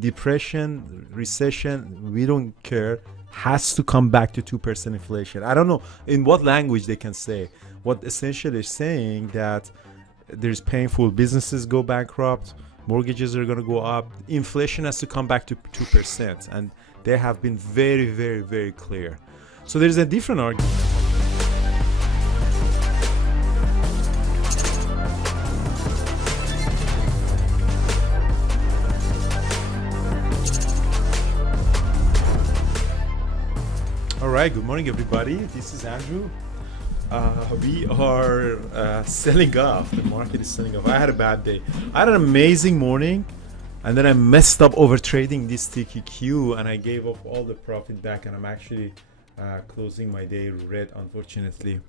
depression, recession, we don't care, has to come back to 2% inflation. I don't know in what language they can say. What essentially is saying that there's painful, businesses go bankrupt, mortgages are going to go up, inflation has to come back to 2%, and they have been very, very, very clear. So there's a different argument. All right, good morning, everybody. This is Andrew. We are selling off. The market is selling off. I had a bad day. I had an amazing morning, and then I messed up overtrading this TQQ, and I gave up all the profit back, and I'm actually closing my day red, unfortunately.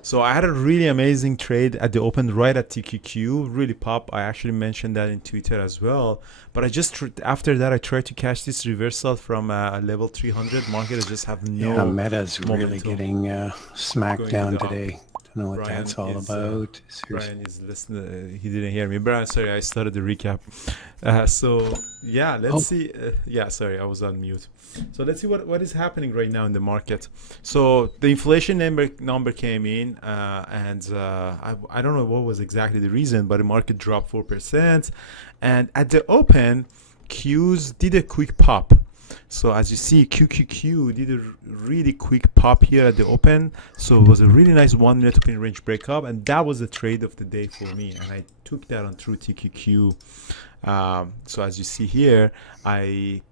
So I had a really amazing trade at the open right at TQQ, really pop. I actually mentioned that in Twitter as well. But I just, after that, I tried to catch this reversal from a level 300. Market just have no Meta's really getting smacked down today. Don't know what Brian that's all is, about. Brian is listening. He didn't hear me. Brian, sorry, I started the recap. So yeah, let's see. Yeah, sorry, I was on mute. So let's see what is happening right now in the market. So the inflation number came in, and I don't know what was exactly the reason, but the market dropped 4%. And at the open, Qs did a quick pop. So as you see, QQQ did a really quick pop here at the open. So it was a really nice 1 minute open range breakup, and that was the trade of the day for me. And I took that on through TQQ. So as you see here, the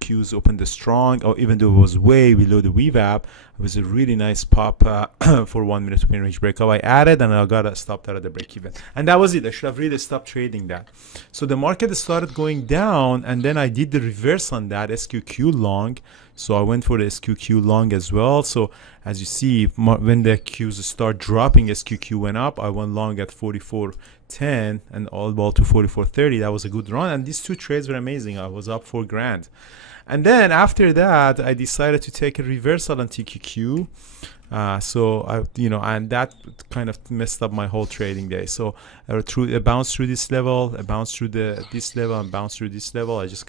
Qs opened the strong, or even though it was way below the VWAP, it was a really nice pop for 1 minute open range breakup. I added, and I got stopped out at the break even, and that was it. I should have really stopped trading that. So the market started going down, and then I did the reverse on that SQQ long. So I went for the SQQ long as well. So as you see, when the Qs start dropping, SQQ went up. I went long at 44.10 and all ball to 44.30. That was a good run. And these two trades were amazing. I was up $4,000. And then after that, I decided to take a reversal on TQQ. And that kind of messed up my whole trading day. So I bounced through this level, I bounced through this level, and bounced through this level. I just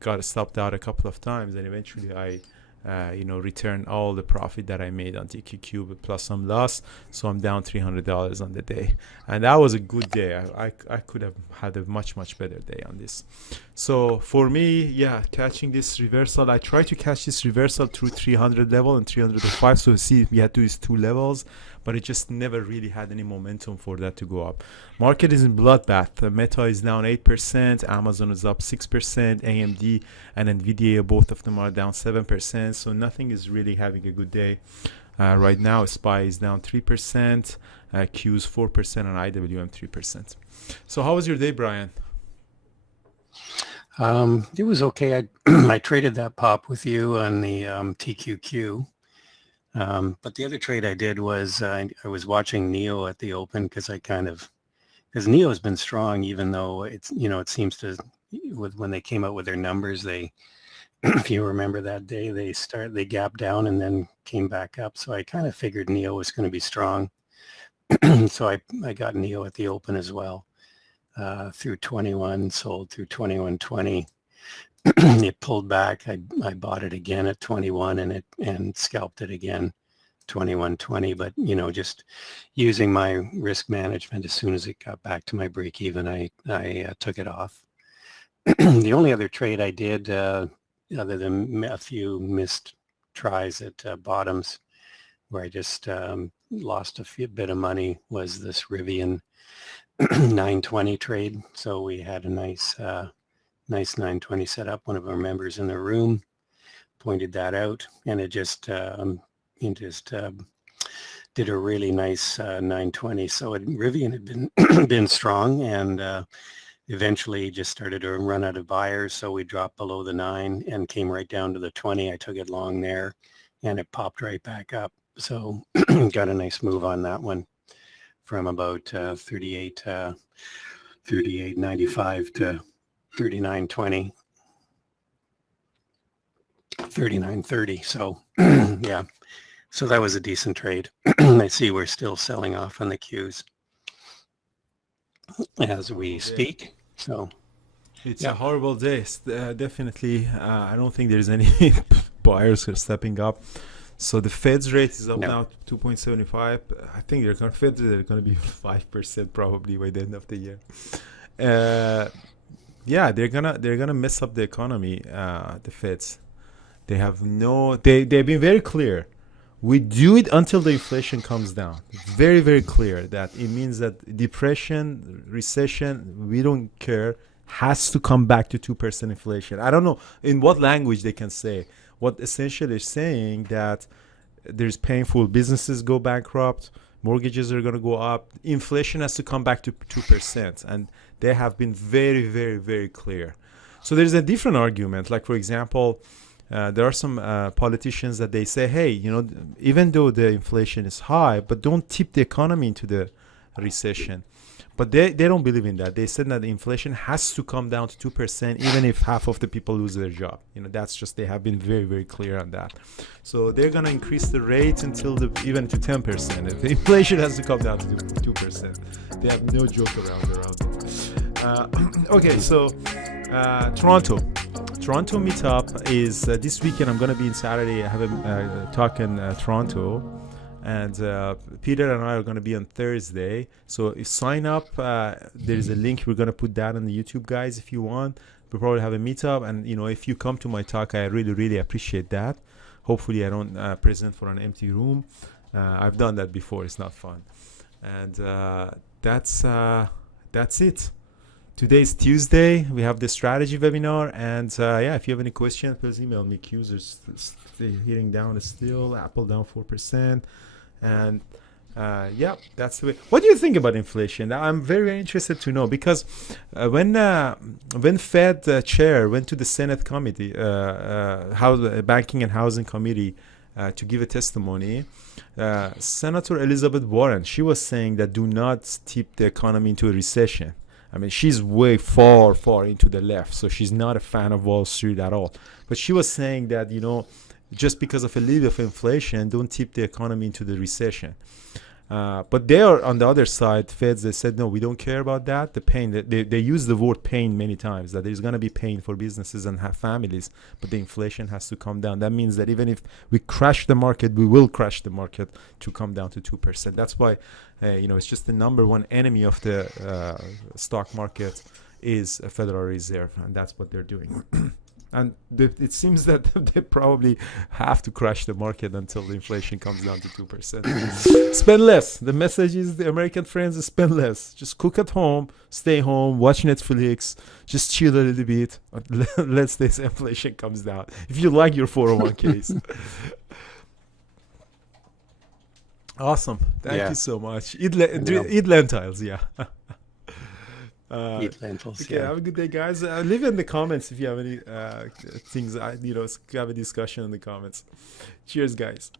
got stopped out a couple of times, and eventually I returned all the profit that I made on TQQ plus some loss. So I'm down $300 on the day, and that was a good day. I could have had a much better day on this. So for me, yeah, catching this reversal, I tried to catch this reversal through 300 level and 305. So see, we had these two levels, but it just never really had any momentum for that to go up. Market is in bloodbath. Meta is down 8%, Amazon is up 6%, AMD and Nvidia, both of them are down 7%. So nothing is really having a good day. Right now, SPY is down 3%, Q's 4%, and IWM 3%. So how was your day, Brian? It was okay. I traded that pop with you on the TQQ. But the other trade I did was I was watching NEO at the open because NEO has been strong, even though it seems to, when they came out with their numbers, they, if you remember that day, they gapped down and then came back up. So I kind of figured NEO was going to be strong. So I got NEO at the open as well, through 21, sold through 21.20. It pulled back. I bought it again at 21 and scalped it again 21.20. But just using my risk management, as soon as it got back to my break even, I took it off. The only other trade I did, other than a few missed tries at bottoms, where I just lost a bit of money, was this Rivian 920 trade. So we had a nice 920 set up. One of our members in the room pointed that out, and it just did a really nice 920. So Rivian had been strong, and eventually just started to run out of buyers. So we dropped below the 9 and came right down to the 20. I took it long there, and it popped right back up. So got a nice move on that one from about 38.95 to 39.20, 39.30. So yeah, so that was a decent trade. I see we're still selling off on the Qs as we speak. So It's a Yeah. horrible day. Definitely, I don't think there's any buyers who are stepping up. So the Fed's rate is up No. now to 2.75. I think they're going to be 5% probably by the end of the year. Uh, yeah, they're gonna mess up the economy. The Feds. They've been very clear. We do it until the inflation comes down. Very, very clear that it means that depression, recession, we don't care, has to come back to 2% inflation. I don't know in what language they can say. What essentially is saying that there's painful businesses go bankrupt, mortgages are going to go up, inflation has to come back to 2%. And they have been very, very, very clear. So there's a different argument. Like, for example, there are some politicians that they say, hey, even though the inflation is high, but don't tip the economy into the recession. But they don't believe in that. They said that the inflation has to come down to 2%, even if half of the people lose their job. That's just, they have been very, very clear on that. So they're going to increase the rate until even to 10%. If the inflation has to come down to 2%. They have no joke around it. Okay, so Toronto meetup is this weekend. I'm going to be in Saturday. I have a talk in Toronto. And Peter and I are going to be on Thursday. So if sign up, there's a link. We're going to put that on the YouTube, guys, if you want. We'll probably have a meetup. And, if you come to my talk, I really, really appreciate that. Hopefully, I don't present for an empty room. I've done that before. It's not fun. And that's it. Today's Tuesday. We have the strategy webinar. And, if you have any questions, please email me. Qs are hitting down still. Apple down 4%. And that's the way. What do you think about inflation? I'm very interested to know, because when Fed chair went to the Senate committee, Banking and Housing Committee, to give a testimony, Senator Elizabeth Warren, she was saying that do not tip the economy into a recession. I mean, she's way far into the left, so she's not a fan of Wall Street at all. But she was saying that, just because of a little bit of inflation, don't tip the economy into the recession. But they are on the other side, Feds, they said, no, we don't care about that. The pain, they use the word pain many times, that there's going to be pain for businesses and families, but the inflation has to come down. That means that even if we crash the market, we will crash the market to come down to 2%. That's why, it's just the number one enemy of the stock market is a Federal Reserve, and that's what they're doing. And it seems that they probably have to crash the market until the inflation comes down to 2%. Spend less. The message is, the American friends, spend less. Just cook at home, stay home, watch Netflix, just chill a little bit. Let's this inflation comes down. If you like your 401ks. Awesome. Thank you so much. Eat lentils, yeah. Eat lentils. Okay, have a good day, guys. Leave in the comments if you have any things. Have a discussion in the comments. Cheers, guys.